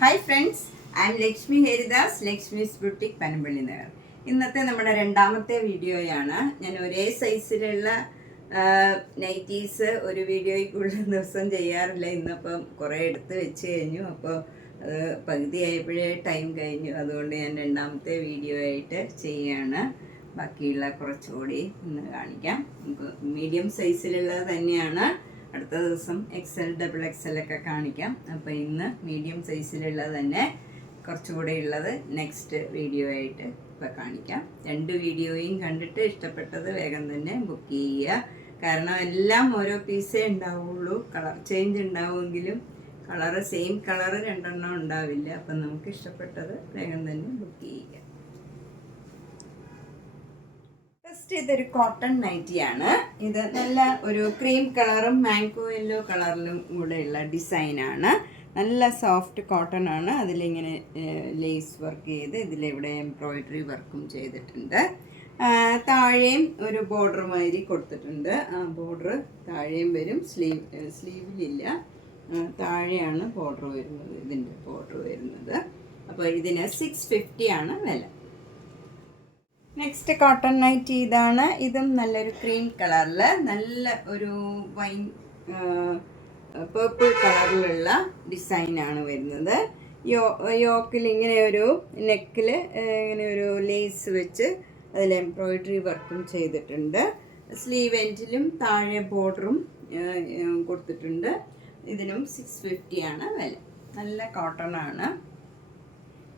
Hi friends, I M Lakshmi Haridas, Lakshmi's boutique Panampilly Nagar. ഇന്നത്തെ നമ്മുടെ രണ്ടാമത്തെ വീഡിയോയാണ്. ഞാൻ ഒരേ സൈസിലുള്ള നൈറ്റീസ് ഒരു വീഡിയോയ്ക്കുള്ള ദിവസം ചെയ്യാറില്ല. ഇന്നിപ്പം കുറേ എടുത്ത് വെച്ച് കഴിഞ്ഞു. അപ്പോൾ അത് പകുതിയായപ്പോഴേ ടൈം കഴിഞ്ഞു. അതുകൊണ്ട് ഞാൻ രണ്ടാമത്തെ വീഡിയോ ആയിട്ട് ചെയ്യുകയാണ്. ബാക്കിയുള്ള കുറച്ചുകൂടി ഇന്ന് കാണിക്കാം. മീഡിയം സൈസിലുള്ളത് തന്നെയാണ്. അടുത്ത ദിവസം XL, XXL ഒക്കെ കാണിക്കാം. അപ്പോൾ ഇന്ന് മീഡിയം സൈസിലുള്ളത് തന്നെ കുറച്ചുകൂടെ ഉള്ളത് നെക്സ്റ്റ് വീഡിയോ ആയിട്ട് ഇപ്പോൾ കാണിക്കാം. രണ്ട് വീഡിയോയും കണ്ടിട്ട് ഇഷ്ടപ്പെട്ടത് വേഗം തന്നെ ബുക്ക് ചെയ്യുക. കാരണം എല്ലാം ഓരോ പീസേ ഉണ്ടാവുള്ളൂ. കളർ ചേഞ്ച് ഉണ്ടാവുമെങ്കിലും കളറ് സെയിം കളറ് രണ്ടെണ്ണം ഉണ്ടാവില്ല. അപ്പം നമുക്ക് ഇഷ്ടപ്പെട്ടത് വേഗം തന്നെ ബുക്ക് ചെയ്യുക. ഇതൊരു കോട്ടൺ നൈറ്റിയാണ്. ഇത് നല്ല ഒരു ക്രീം കളറും മാംഗോ യെല്ലോ കളറിലും കൂടെയുള്ള ഡിസൈനാണ്. നല്ല സോഫ്റ്റ് കോട്ടൺ ആണ്. അതിലിങ്ങനെ ലേസ് വർക്ക് ചെയ്ത് ഇതിലിവിടെ എംബ്രോയിഡറി വർക്കും ചെയ്തിട്ടുണ്ട്. താഴെയും ഒരു ബോർഡർ മാതിരി കൊടുത്തിട്ടുണ്ട്. ആ ബോർഡർ താഴെയും വരും. സ്ലീവിലില്ല, താഴെയാണ് ബോർഡർ വരുന്നത്. ഇതിൻ്റെ ബോർഡർ വരുന്നത്. അപ്പോൾ ഇതിന് 650 ആണ് വില. നെക്സ്റ്റ് കോട്ടൺ നൈറ്റി ഇതാണ്. ഇതും നല്ലൊരു ക്രീം കളറിൽ നല്ല ഒരു വൈൻ പേർപ്പിൾ കളറിലുള്ള ഡിസൈനാണ് വരുന്നത്. യോക്കിൽ ഇങ്ങനെ ഒരു നെക്കിൽ ഇങ്ങനെ ഒരു ലേസ് വെച്ച് അതിൽ എംബ്രോയിഡറി വർക്കും ചെയ്തിട്ടുണ്ട്. സ്ലീവ് എൻഡിലും താഴെ ബോർഡറും കൊടുത്തിട്ടുണ്ട്. ഇതിനും 650 ആണ് വില. നല്ല കോട്ടൺ ആണ്.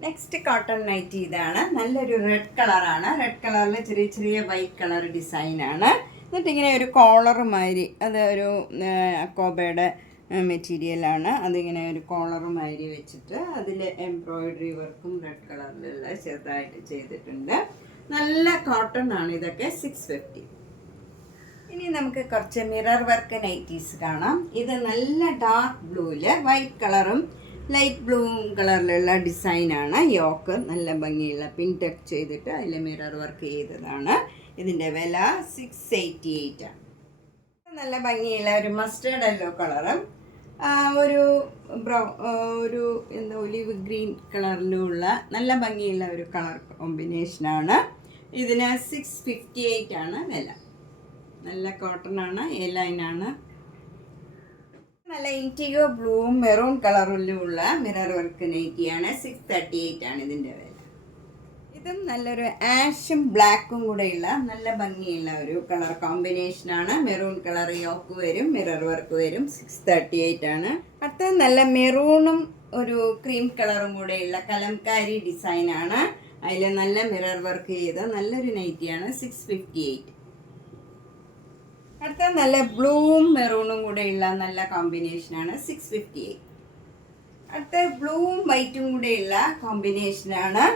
നെക്സ്റ്റ് കോട്ടൺ നൈറ്റി ഇതാണ്. നല്ലൊരു റെഡ് കളറാണ്. റെഡ് കളറിൽ ചെറിയ ചെറിയ വൈറ്റ് കളർ ഡിസൈനാണ്. എന്നിട്ട് ഇങ്ങനെ ഒരു കോളർ മാതിരി, അത് ഒരു അക്കോബയുടെ മെറ്റീരിയലാണ്. അതിങ്ങനെ ഒരു കോളർ മാതിരി വെച്ചിട്ട് അതിൽ എംബ്രോയിഡറി വർക്കും റെഡ് കളറിലുള്ള ചെറുതായിട്ട് ചെയ്തിട്ടുണ്ട്. നല്ല കോട്ടൺ ആണ്. ഇതൊക്കെ 650. ഇനി നമുക്ക് കുറച്ച് മിറർ വർക്ക് നൈറ്റീസ് കാണാം. ഇത് നല്ല ഡാർക്ക് ബ്ലൂവിൽ വൈറ്റ് കളറും ലൈറ്റ് ബ്ലൂ കളറിലുള്ള ഡിസൈനാണ്. യോക്ക് നല്ല ഭംഗിയുള്ള പിൻ ടച്ച് ചെയ്തിട്ട് അതിൽ മിറർ വർക്ക് ചെയ്തതാണ്. ഇതിൻ്റെ വില 688 ആണ്. നല്ല ഭംഗിയുള്ള ഒരു മസ്റ്റേർഡ് യെല്ലോ കളറും ഒരു എന്താ ഒലിവ് ഗ്രീൻ കളറിലുള്ള നല്ല ഭംഗിയുള്ള ഒരു കളർ കോമ്പിനേഷനാണ്. ഇതിന് 658 ആണ് വില. നല്ല കോട്ടൺ ആണ്. എ ലൈനാണ്. നല്ല ഇൻറ്റിഗോ ബ്ലൂവും മെറൂൺ കളറിലുള്ള മിറർ വർക്ക് നൈറ്റിയാണ്. 638 ആണ് ഇതിൻ്റെ വില. ഇതും നല്ലൊരു ആഷും ബ്ലാക്കും കൂടെയുള്ള നല്ല ഭംഗിയുള്ള ഒരു കളർ കോമ്പിനേഷനാണ്. മെറൂൺ കളർ യോക്ക് വരും, മിറർ വർക്ക് വരും. 638 ആണ്. അടുത്ത നല്ല മെറൂണും ഒരു ക്രീം കളറും കൂടെയുള്ള കലംകാരി ഡിസൈനാണ്. അതിൽ നല്ല മിറർ വർക്ക് ചെയ്ത നല്ലൊരു നൈറ്റിയാണ്. 658. അടുത്ത നല്ല ബ്ലൂവും മെറൂണും കൂടെയുള്ള നല്ല കോമ്പിനേഷനാണ്. 658. അടുത്ത ബ്ലൂവും വൈറ്റും കൂടെയുള്ള കോമ്പിനേഷനാണ്.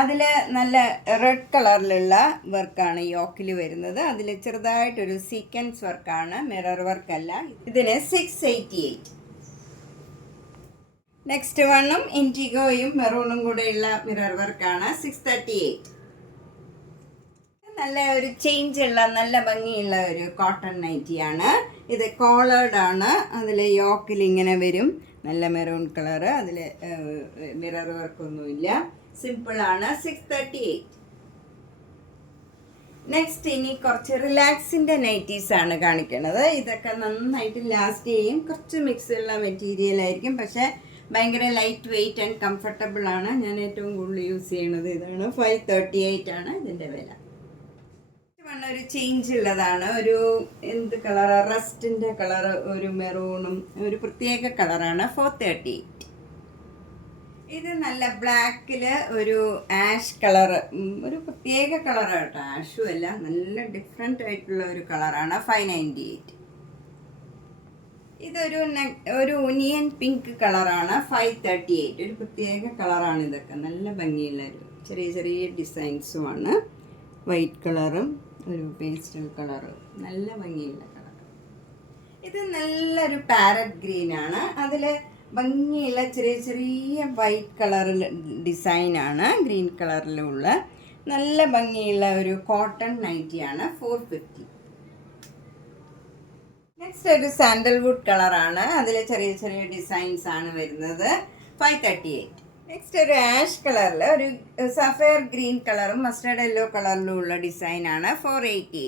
അതിൽ നല്ല റെഡ് കളറിലുള്ള വർക്കാണ് യോക്കിൽ വരുന്നത്. അതിൽ ചെറുതായിട്ടൊരു സീക്വൻസ് വർക്കാണ്, മിറർ വർക്കല്ല. ഇതിന് 688. നെക്സ്റ്റ് വണ്ണും ഇൻറ്റിഗോയും മെറൂണും കൂടെയുള്ള മിറർ വർക്കാണ്. 638. നല്ല ഒരു ചേഞ്ച് ഉള്ള നല്ല ഭംഗിയുള്ള ഒരു കോട്ടൺ നൈറ്റിയാണ്. ഇത് കോളേർഡ് ആണ്. അതിൽ യോക്കിൽ ഇങ്ങനെ വരും നല്ല മെറൂൺ കളറ്. അതിൽ മിറർ വർക്കൊന്നുമില്ല, സിമ്പിളാണ്. 638. നെക്സ്റ്റ് ഇനി കുറച്ച് റിലാക്സിൻ്റെ നൈറ്റീസാണ് കാണിക്കുന്നത്. ഇതൊക്കെ നന്നായിട്ട് ലാസ്റ്റ് ചെയ്യും. കുറച്ച് മിക്സുള്ള മെറ്റീരിയൽ ആയിരിക്കും, പക്ഷേ ഭയങ്കര ലൈറ്റ് വെയ്റ്റ് ആൻഡ് കംഫർട്ടബിൾ ആണ്. ഞാൻ ഏറ്റവും കൂടുതൽ യൂസ് ചെയ്യണത് ഇതാണ്. 538 ആണ് ഇതിൻ്റെ വില. ഒരു ചേഞ്ച് ഉള്ളതാണ്. ഒരു എന്ത് കളർ, റസ്റ്റിൻ്റെ കളർ, ഒരു മെറൂണും ഒരു പ്രത്യേക കളറാണ്. 438. ഇത് നല്ല ബ്ലാക്കിൽ ഒരു ആഷ് കളർ, ഒരു പ്രത്യേക കളറാണ് കേട്ടോ. ആഷും അല്ല, നല്ല ഡിഫറെൻ്റ് ആയിട്ടുള്ള ഒരു കളറാണ്. 598. ഇതൊരു ഒനിയൻ പിങ്ക് കളറാണ്. 538. ഒരു പ്രത്യേക കളറാണ്. ഇതൊക്കെ നല്ല ഭംഗിയുള്ള ഒരു ചെറിയ ചെറിയ ഡിസൈൻസുമാണ്. വൈറ്റ് കളറും ഒരു പേസ്റ്റൽ കളറ്, നല്ല ഭംഗിയുള്ള കളർ. ഇത് നല്ലൊരു പാരറ്റ് ഗ്രീനാണ്. അതിൽ ഭംഗിയുള്ള ചെറിയ ചെറിയ വൈറ്റ് കളറിൽ ഡിസൈനാണ്. ഗ്രീൻ കളറിലുള്ള നല്ല ഭംഗിയുള്ള ഒരു കോട്ടൺ നൈറ്റിയാണ്. 450. നെക്സ്റ്റ് ഒരു സാൻഡൽവുഡ് കളറാണ്. അതിൽ ചെറിയ ചെറിയ ഡിസൈൻസ് ആണ് വരുന്നത്. 538. നെക്സ്റ്റ് ഒരു ആഷ് കളറിൽ ഒരു സഫയർ ഗ്രീൻ കളറും മസ്റ്റേർഡ് യെല്ലോ കളറിലും ഉള്ള ഡിസൈനാണ് 488.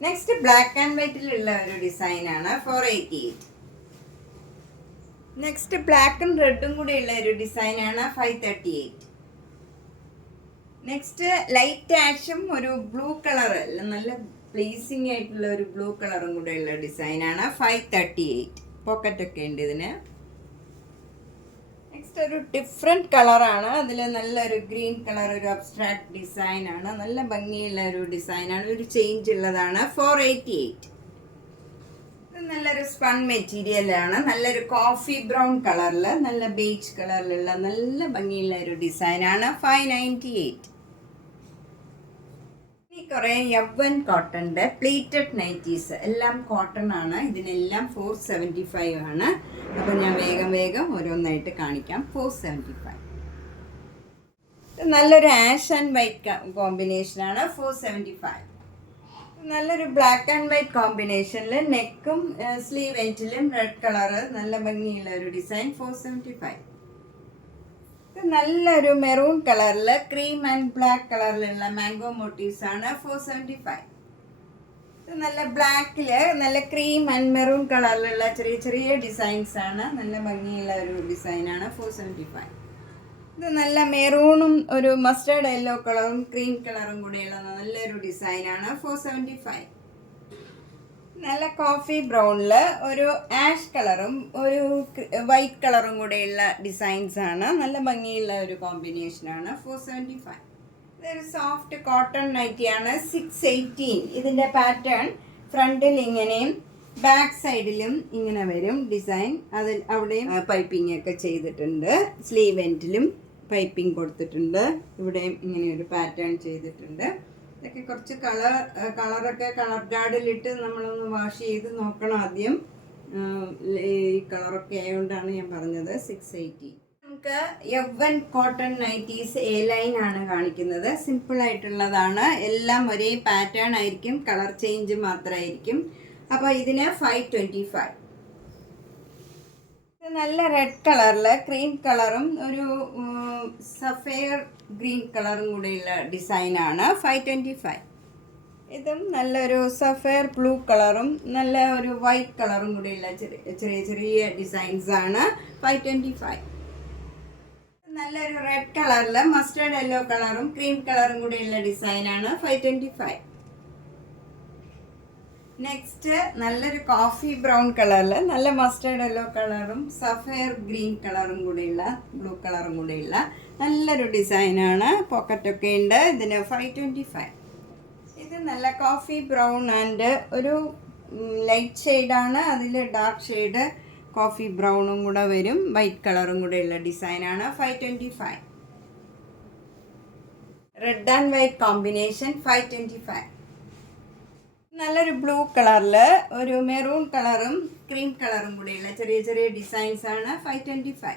നെക്സ്റ്റ് ബ്ലാക്ക് ആൻഡ് വൈറ്റിലുള്ള ഒരു ഡിസൈനാണ് 488. നെക്സ്റ്റ് ബ്ലാക്കും റെഡും കൂടിയുള്ള ഒരു ഡിസൈനാണ് 538. നെക്സ്റ്റ് ലൈറ്റ് ആഷും ഒരു ബ്ലൂ കളർ നല്ല പ്ലീസിങ് ആയിട്ടുള്ള ഒരു ബ്ലൂ കളറും കൂടെയുള്ള ഡിസൈനാണ് 538. പോക്കറ്റൊക്കെ ഉണ്ട് ഇതിന്. നെക്സ്റ്റ് ഒരു ഡിഫറെൻറ്റ് കളറാണ്. അതിൽ നല്ലൊരു ഗ്രീൻ കളർ, ഒരു അബ്സ്ട്രാക്ട് ഡിസൈനാണ്. നല്ല ഭംഗിയുള്ള ഒരു ഡിസൈനാണ്. ഒരു ചേഞ്ച് ഉള്ളതാണ് 488. ഇത് നല്ലൊരു സ്പൺ മെറ്റീരിയലാണ്. നല്ലൊരു കോഫി ബ്രൗൺ കളറിൽ, നല്ല ബേജ് കളറിലുള്ള നല്ല ഭംഗിയുള്ള ഒരു ഡിസൈനാണ് 598. കുറേ യവ്വൻ കോട്ടൻ്റെ പ്ലീറ്റഡ് നൈറ്റീസ്, എല്ലാം കോട്ടൺ ആണ്. ഇതിനെല്ലാം 475 ആണ്. അപ്പോൾ ഞാൻ വേഗം ഓരോന്നായിട്ട് കാണിക്കാം. 475. നല്ലൊരു ആഷ് ആൻഡ് വൈറ്റ് കോമ്പിനേഷനാണ് 475. നല്ലൊരു ബ്ലാക്ക് ആൻഡ് വൈറ്റ് കോമ്പിനേഷനിൽ നെക്കും സ്ലീവ് എൻഡിലും റെഡ് കളറ് നല്ല ഭംഗിയുള്ള ഒരു ഡിസൈൻ 475. നല്ലൊരു മെറൂൺ കളറിൽ ക്രീം ആൻഡ് ബ്ലാക്ക് കളറിലുള്ള മാംഗോ മോട്ടീവ്സ് ആണ് 475. നല്ല ബ്ലാക്കിൽ നല്ല ക്രീം ആൻഡ് മെറൂൺ കളറിലുള്ള ചെറിയ ഡിസൈൻസ് ആണ്. നല്ല ഭംഗിയുള്ള ഒരു ഡിസൈനാണ് 475. ഇത് നല്ല മെറൂണും ഒരു മസ്റ്റേർഡ് യെല്ലോ കളറും ക്രീം കളറും കൂടെയുള്ള നല്ലൊരു ഡിസൈനാണ് 475. നല്ല കോഫി ബ്രൗണിൽ ഒരു ആഷ് കളറും ഒരു വൈറ്റ് കളറും കൂടെയുള്ള ഡിസൈൻസ് ആണ്. നല്ല ഭംഗിയുള്ള ഒരു കോമ്പിനേഷനാണ് 475. ഇതൊരു സോഫ്റ്റ് കോട്ടൺ നൈറ്റിയാണ് 618. ഇതിൻ്റെ പാറ്റേൺ ഫ്രണ്ടിൽ ഇങ്ങനെയും ബാക്ക് സൈഡിലും ഇങ്ങനെ വരും ഡിസൈൻ. അതിൽ അവിടെയും പൈപ്പിംഗ് ഒക്കെ ചെയ്തിട്ടുണ്ട്. സ്ലീവ് എൻഡിലും പൈപ്പിംഗ് കൊടുത്തിട്ടുണ്ട്. ഇവിടെയും ഇങ്ങനെ ഒരു പാറ്റേൺ ചെയ്തിട്ടുണ്ട്. ഇതൊക്കെ കുറച്ച് കളറൊക്കെ കളർ ഗാർഡിലിട്ട് നമ്മളൊന്ന് വാഷ് ചെയ്ത് നോക്കണം ആദ്യം. ഈ കളറൊക്കെ ആയതുകൊണ്ടാണ് ഞാൻ പറഞ്ഞത് 680. നമുക്ക് യവ്വൻ കോട്ടൺ നൈറ്റീസ് എ ലൈൻ ആണ് കാണിക്കുന്നത്. സിമ്പിൾ ആയിട്ടുള്ളതാണ്. എല്ലാം ഒരേ പാറ്റേൺ ആയിരിക്കും, കളർ ചേഞ്ച് മാത്രമായിരിക്കും. അപ്പോൾ ഇതിന് 525. നല്ല റെഡ് കളറിൽ ക്രീം കളറും ഒരു സഫയർ ഗ്രീൻ കളറും കൂടെയുള്ള ഡിസൈനാണ് 525. ഇതും നല്ലൊരു സഫയർ ബ്ലൂ കളറും നല്ല ഒരു വൈറ്റ് കളറും കൂടെയുള്ള ചെറിയ ഡിസൈൻസ് ആണ് 525. നല്ലൊരു റെഡ് കളറിൽ മസ്റ്റേർഡ് യെല്ലോ കളറും ക്രീം കളറും കൂടെയുള്ള ഡിസൈനാണ് 525. നെക്സ്റ്റ് നല്ലൊരു കോഫി ബ്രൗൺ കളറിൽ നല്ല മസ്റ്റേർഡ് യെല്ലോ കളറും സഫയർ ഗ്രീൻ കളറും കൂടെയുള്ള ബ്ലൂ കളറും കൂടെയുള്ള നല്ലൊരു ഡിസൈനാണ്. പോക്കറ്റൊക്കെ ഉണ്ട്. ഇതിന് 525. ഇത് നല്ല കോഫി ബ്രൗൺ ആൻഡ് ഒരു ലൈറ്റ് ഷെയ്ഡാണ്. അതിൽ ഡാർക്ക് ഷെയ്ഡ് കോഫി ബ്രൗണും കൂടെ വരും. വൈറ്റ് കളറും കൂടെയുള്ള ഡിസൈനാണ് 525. Red and white combination 525. നല്ലൊരു ബ്ലൂ കളറിൽ ഒരു മെറൂൺ കളറും ക്രീം കളറും കൂടെയുള്ള ചെറിയ ഡിസൈൻസ് ആണ് 525.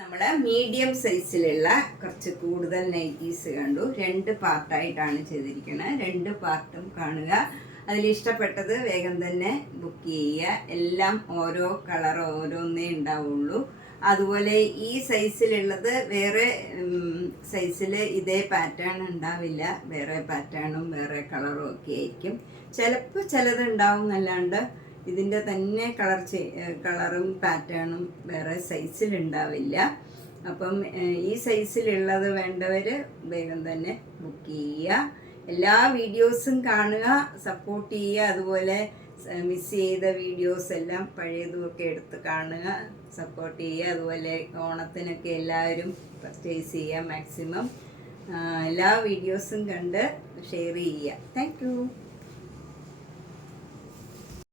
നമ്മൾ മീഡിയം സൈസിലുള്ള കുറച്ച് കൂടുതൽ നൈറ്റീസ് കണ്ടു. 2 പാർട്ടായിട്ടാണ് ചെയ്തിരിക്കുന്നത്. 2 പാർട്ടും കാണുക. അതിലിഷ്ടപ്പെട്ടത് വേഗം തന്നെ ബുക്ക് ചെയ്യുക. എല്ലാം ഓരോ കളർ ഓരോന്നേ ഉണ്ടാവുള്ളൂ. അതുപോലെ ഈ സൈസിലുള്ളത് വേറെ സൈസിൽ ഇതേ പാറ്റേൺ ഉണ്ടാവില്ല. വേറെ പാറ്റേണും വേറെ കളറും ഒക്കെ ആയിരിക്കും. ചിലപ്പോൾ ചിലത് ഉണ്ടാവും എന്നല്ലാണ്ട് ഇതിൻ്റെ തന്നെ കളറും പാറ്റേണും വേറെ സൈസിലുണ്ടാവില്ല. അപ്പം ഈ സൈസിലുള്ളത് വേണ്ടവർ വേഗം തന്നെ ബുക്ക് ചെയ്യുക. എല്ലാ വീഡിയോസും കാണുക, സപ്പോർട്ട് ചെയ്യുക. അതുപോലെ മിസ് ചെയ്ത വീഡിയോസ് എല്ലാം പഴയതുമൊക്കെ എടുത്ത് കാണുക, സപ്പോർട്ട് ചെയ്യുക. അതുപോലെ ഓണത്തിനൊക്കെ എല്ലാവരും പർച്ചേസ് ചെയ്യുക മാക്സിമം. എല്ലാ വീഡിയോസും കണ്ട് ഷെയർ ചെയ്യുക. Thank you.